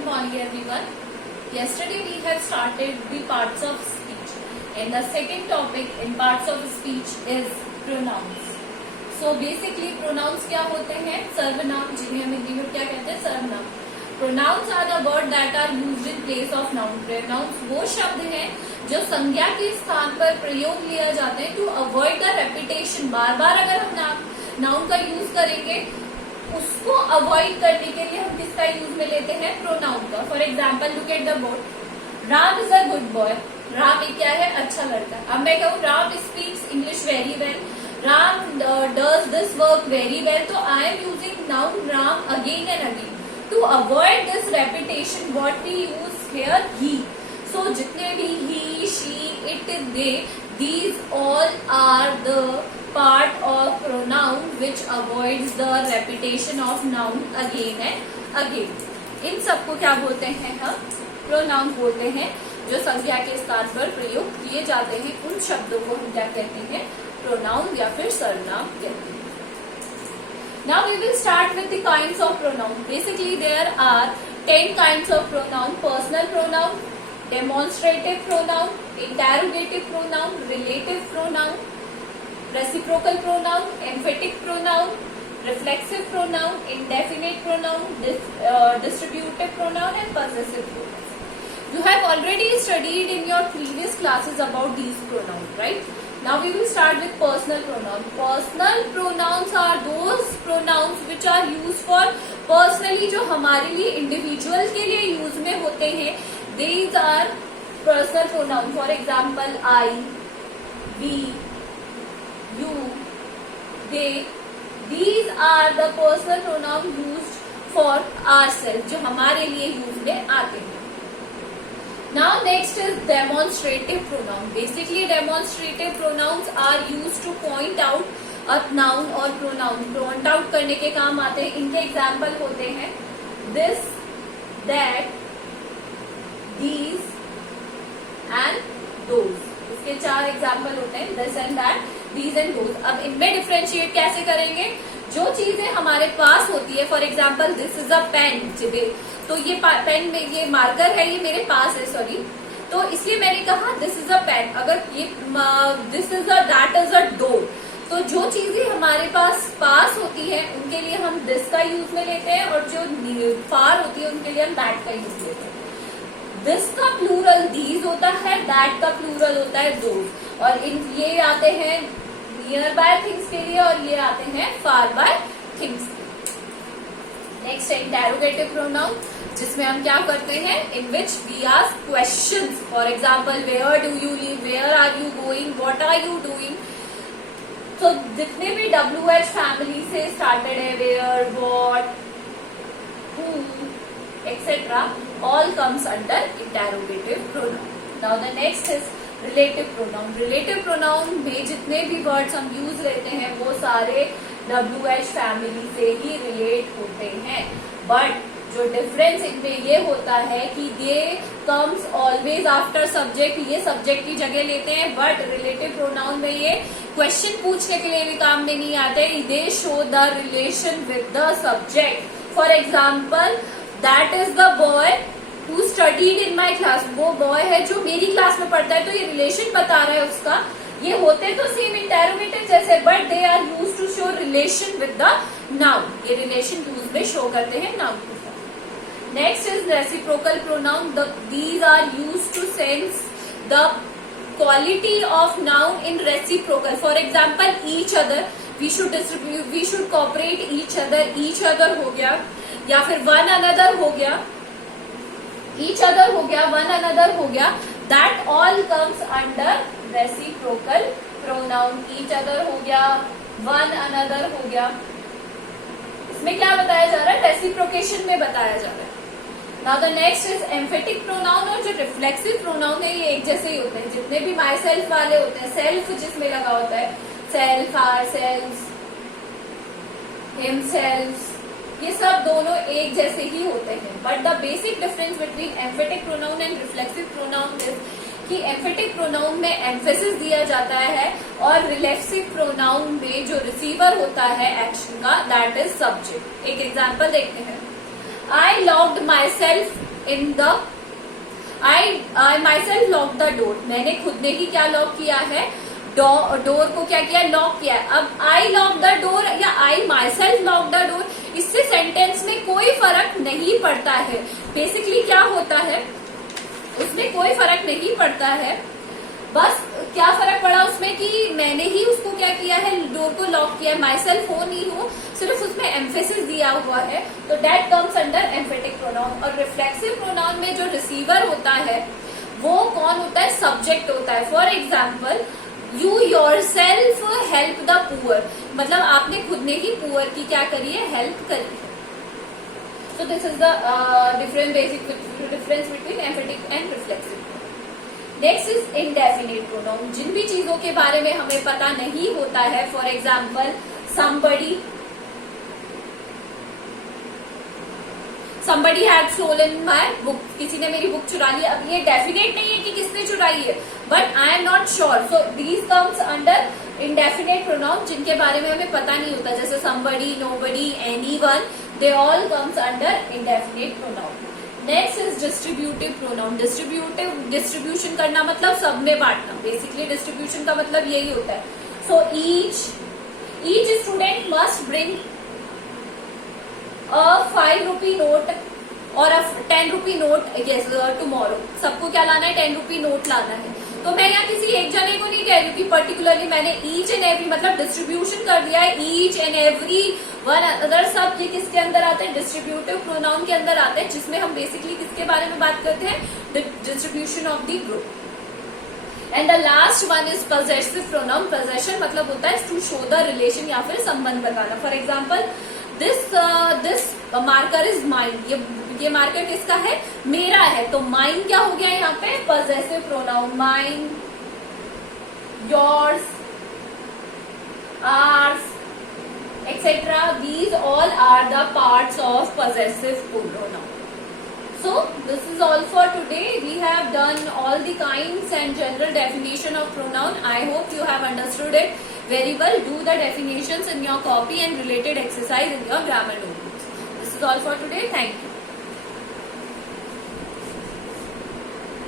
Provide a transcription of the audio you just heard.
Good morning everyone. Yesterday we have started the parts of speech and the second topic in parts of speech is pronouns. So basically pronouns क्या होते हैं? सर्वनाम, जिन्हें हम हिंदी में क्या कहते हैं? सर्वनाम. Pronouns are the words that are used in place of noun. Pronouns वो शब्द हैं जो संज्ञा के स्थान पर प्रयोग लिया जाते हैं to avoid the repetition. बार बार अगर हम नाउन का यूज करेंगे उसको अवॉइड करने के लिए हम किसका यूज में लेते हैं? प्रोनाउन का. For example look at the board. Ram is a good boy. Ram एक क्या है? अच्छा लड़का. अब मैं कहूँ Ram speaks English very well, Ram does this work very well, तो I am using noun Ram again and again to avoid this repetition. What we use here? He. So जितने भी he, she, it, they, these all are the part of pronoun which avoids the repetition of noun again and again. इन सबको क्या बोलते हैं? हम pronoun बोलते हैं जो संज्ञा के स्थान पर प्रयोग किए जाते हैं. उन शब्दों को हम क्या कहते हैं? प्रोनाउन या फिर सर्वनाम कहते हैं. Now we will start with the kinds of pronoun. Basically there are 10 kinds of pronoun. Personal pronoun, demonstrative pronoun, interrogative pronoun, relative pronoun, reciprocal pronoun, emphatic pronoun, reflexive pronoun, indefinite pronoun, distributive pronoun and possessive pronoun. You have already studied in your previous classes about these pronouns, right? Now we will start with personal pronoun. Personal pronouns are those pronouns which are used for personally, जो हमारे लिए individual के लिए use में होते हैं. These are personal pronouns. For example, I, we, you, they. These are the personal pronouns used for ourselves, जो हमारे लिए यूज में आते हैं. Now next is demonstrative pronoun. Basically demonstrative pronouns are used to point out a noun or pronoun. Point out करने के काम आते हैं. इनके एग्जाम्पल होते हैं this, that, these and those. इसके 4 एग्जाम्पल होते हैं this and that, these and those. अब इनमें डिफ्रेंशिएट कैसे करेंगे? जो चीजें हमारे पास होती है, for example this is a pen, तो ये पेन में ये मार्कर है, ये मेरे पास है, सॉरी, तो इसलिए मैंने कहा दिस इज अ पेन. अगर ये this is a, that is a door, तो जो चीजें हमारे पास होती है उनके लिए हम दिस का यूज में लेते हैं और जो फार होती है उनके लिए हम दैट का यूज लेते हैं. दिस का प्लूरल दीज होता है, दैट का प्लूरल होता है दोज. और ये आते हैं नियर बाय थिंग्स के लिए और ये आते हैं फार बाय थिंग्स. नेक्स्ट है इंटेरोगेटिव प्रोनाउन, जिसमें हम क्या करते हैं? In which we ask questions. For example where do you live, where are you going, what are you doing. तो जितने भी WH फैमिली से स्टार्टेड है, where, what, who, etc. all comes under interrogative pronoun. Now the next is relative pronoun. Relative pronoun में जितने भी words हम use लेते हैं वो सारे WH फैमिली से ही relate होते हैं. But जो डिफरेंस इनमें ये होता है कि ये comes always after subject, ये subject की जगह लेते हैं. But relative pronoun में ये question पूछने के लिए भी काम में नहीं आते. They show the relation with the subject. For example, that is the boy who studied in my class. वो बॉय है जो मेरी क्लास में पढ़ता है, तो ये रिलेशन बता रहा है उसका. ये होते तो सेम इंटेरोगेटिव जैसे, but they are use to show relation with the noun. ये रिलेशन यूज में शो करते हैं नाउन के साथ. Next is reciprocal pronoun. These are use to sense the quality of noun in reciprocal. For example each other, we should distribute, we should cooperate each other. Each other हो गया, या फिर one another हो गया, each other हो गया, one another हो गया. That all comes under reciprocal pronoun. Each other हो गया, वन अनदर हो गया. इसमें क्या बताया जा रहा है? रेसिप्रोकेशन में बताया जा रहा है. Now the next is emphatic pronoun. और जो रिफ्लेक्सिव प्रोनाउन है ये एक जैसे ही होते हैं. जितने भी माई सेल्फ वाले होते हैं, सेल्फ जिसमें लगा होता है, self, ourself, himself, ये सब दोनों एक जैसे ही होते हैं. But the basic difference between emphatic pronoun and reflexive pronoun is कि एम्फेटिक प्रोनाउन में एम्फेसिस दिया जाता है और रिफ्लेक्सिव प्रोनाउन में जो रिसीवर होता है एक्शन का, दैट इज सब्जेक्ट. एक एग्जांपल देखते हैं. I locked myself in the I myself lock the door, मैंने खुद ने ही क्या लॉक किया है, डोर को क्या किया, लॉक किया है। अब आई लॉक द डोर या I myself lock the door, इससे सेंटेंस में कोई फर्क नहीं पड़ता है। बेसिकली क्या होता है, उसमें कोई फर्क नहीं पड़ता है, बस क्या फर्क पड़ा उसमें कि मैंने ही उसको क्या किया है, डोर को लॉक किया है, माई सेल्फ हो नहीं हो, सिर्फ उसमें एम्फेसिस दिया हुआ है, तो that comes under emphatic pronoun. और रिफ्लेक्सिव प्रोनाउन में जो रिसीवर होता है वो कौन होता है, सब्जेक्ट होता है। For example, you yourself help the poor, मतलब आपने खुद ने ही पुअर की क्या करी है, हेल्प करी है। So this is the different basic difference between emphatic and reflexive. Next is indefinite pronoun. जिन भी चीजों के बारे में हमें पता नहीं होता है, for example somebody had stolen my book, किसी ने मेरी बुक चुरा ली। अब ये डेफिनेट नहीं है कि किसने चुराई है, but I am not sure, so these comes under indefinite pronoun, जिनके बारे में हमें पता नहीं होता, जैसे somebody, nobody, anyone, they all comes under indefinite pronoun. Next is distributive pronoun. Distribution करना मतलब सब में बांटना, बेसिकली डिस्ट्रीब्यूशन का मतलब यही होता है। सो each student must bring a 5 rupee note और a 10 rupee note tomorrow. सबको क्या लाना है, 10 rupee note लाना है। तो मैं यहाँ किसी एक जने को नहीं कह रही हूँ कि पर्टिकुलरली मैंने ईच एंड एवरी मतलब डिस्ट्रीब्यूशन कर दिया है, each and every one other, सब ये किसके अंदर आते हैं, डिस्ट्रीब्यूटिव प्रोनाउन के अंदर आते हैं, जिसमें हम बेसिकली किसके बारे में बात करते हैं, distribution of the group. And the last one is possessive pronoun. Possession मतलब होता है टू शो द रिलेशन या फिर संबंध बताना। For example, this marker is mine, ये मार्कर किसका है, मेरा है, तो माइन क्या हो गया यहाँ पे, possessive pronoun. Mine, yours, ours, etc. These all are the parts of possessive pronoun. So this is all for today. We have done all the kinds and general definition of pronoun. I hope you have understood it very well. Do the definitions in your copy and related exercise in your grammar notebooks. This is all for today. Thank you.